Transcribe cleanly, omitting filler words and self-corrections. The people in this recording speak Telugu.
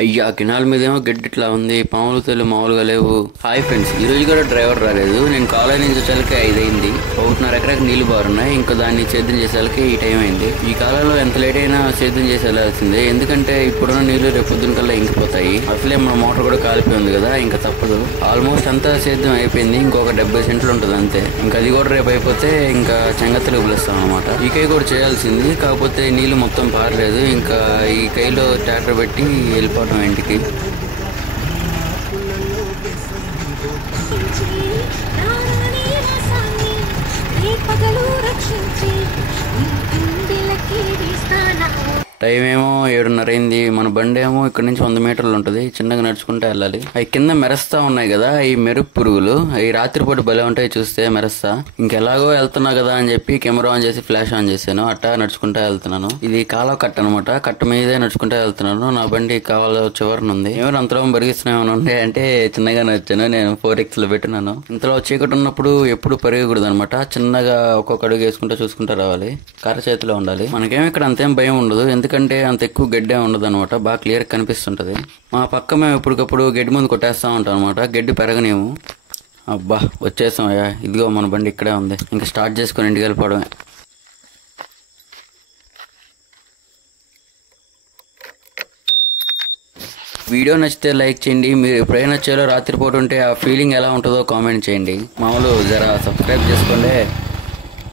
అయ్యా కినాల మీదేమో గడ్డి ఇట్లా ఉంది, పాములు తేలు మామూలుగా లేవు. హాయ్ ఫ్రెండ్స్, ఈ రోజు కూడా డ్రైవర్ రాలేదు. నేను కాలేజ్ నుంచి వచ్చేసరికి 5 అయింది. 1.5 ఎకరాకి నీళ్లు బారున్నాయి. ఇంకా దాన్ని సేద్యం చేసేసరికి ఈ టైం అయింది. ఈ కాలంలో ఎంత లేట్ అయినా సేద్యం చేసి వెళ్ళాల్సిందే, ఎందుకంటే ఇప్పుడున్న నీళ్లు రేపు పొద్దున కల్లా ఇంకిపోతాయి. అసలే మన మోటార్ కూడా కాలిపోయింది కదా, ఇంకా తప్పదు. ఆల్మోస్ట్ అంతా సేద్యం అయిపోయింది. ఇంకొక 70 సెంట్లు ఉంటుంది అంతే. ఇంకా అది కూడా రేపు అయిపోతే ఇంకా చెంగత్తలు పిలుస్తాం అనమాట. ఈ కై కూడా చేయాల్సింది, కాకపోతే నీళ్లు మొత్తం పారలేదు. ఇంకా ఈ కైలో ట్రాక్టర్ పెట్టి వెళ్ళిపోవటం ఇంటికి. టైం ఏమో 7:30 అయింది. మన బండి ఏమో ఇక్కడ నుంచి 100 మీటర్లు ఉంటుంది. చిన్నగా నడుచుకుంటూ వెళ్ళాలి. అవి కింద మెరస్తా ఉన్నాయి కదా, ఈ మెరుపు పురుగులు. ఈ రాత్రిపూట భలే ఉంటాయి చూస్తే మెరస్తా. ఇంకెలాగో వెళ్తున్నా కదా అని చెప్పి కెమెరా ఆన్ చేసి ఫ్లాష్ ఆన్ చేశాను. అట్టా నడుచుకుంటా వెళ్తున్నాను. ఇది కాలువ కట్ట అనమాట. కట్ట మీదే నడుచుకుంటా వెళ్తున్నాను. నా బండి కాలువ చివరన ఉంది. ఎవరు అంతలో బరిగిస్తున్నామని ఉండే అంటే చిన్నగానే వచ్చాను. నేను 4X లో పెట్టినాను. ఇంతలో చీకటి ఉన్నప్పుడు ఎప్పుడు పరిగెకూడదు అనమాట. చిన్నగా ఒక్కొక్క అడుగు వేసుకుంటా చూసుకుంటా రావాలి. కర్ర చేతిలో ఉండాలి. మనకేమో ఇక్కడ అంతేం భయం ఉండదు, ఎందుకంటే అంత ఎక్కువ గడ్డే ఉండదు అనమాట. బాగా క్లియర్ కనిపిస్తుంటది. మా పక్క మేము ఎప్పటికప్పుడు గడ్డి ముందు కొట్టేస్తా ఉంటాం అనమాట. గడ్డి పెరగనేము. అబ్బా వచ్చేసాం అయ్యా. ఇదిగో మన బండి ఇక్కడే ఉంది. ఇంకా స్టార్ట్ చేసుకుని ఇంటికి వెళ్ళిపోవడమే. వీడియో నచ్చితే లైక్ చేయండి. మీరు ఎప్పుడైనా వచ్చేలో రాత్రిపూట ఉంటే ఆ ఫీలింగ్ ఎలా ఉంటుందో కామెంట్ చేయండి. మామూలు జరా సబ్స్క్రైబ్ చేసుకోండి.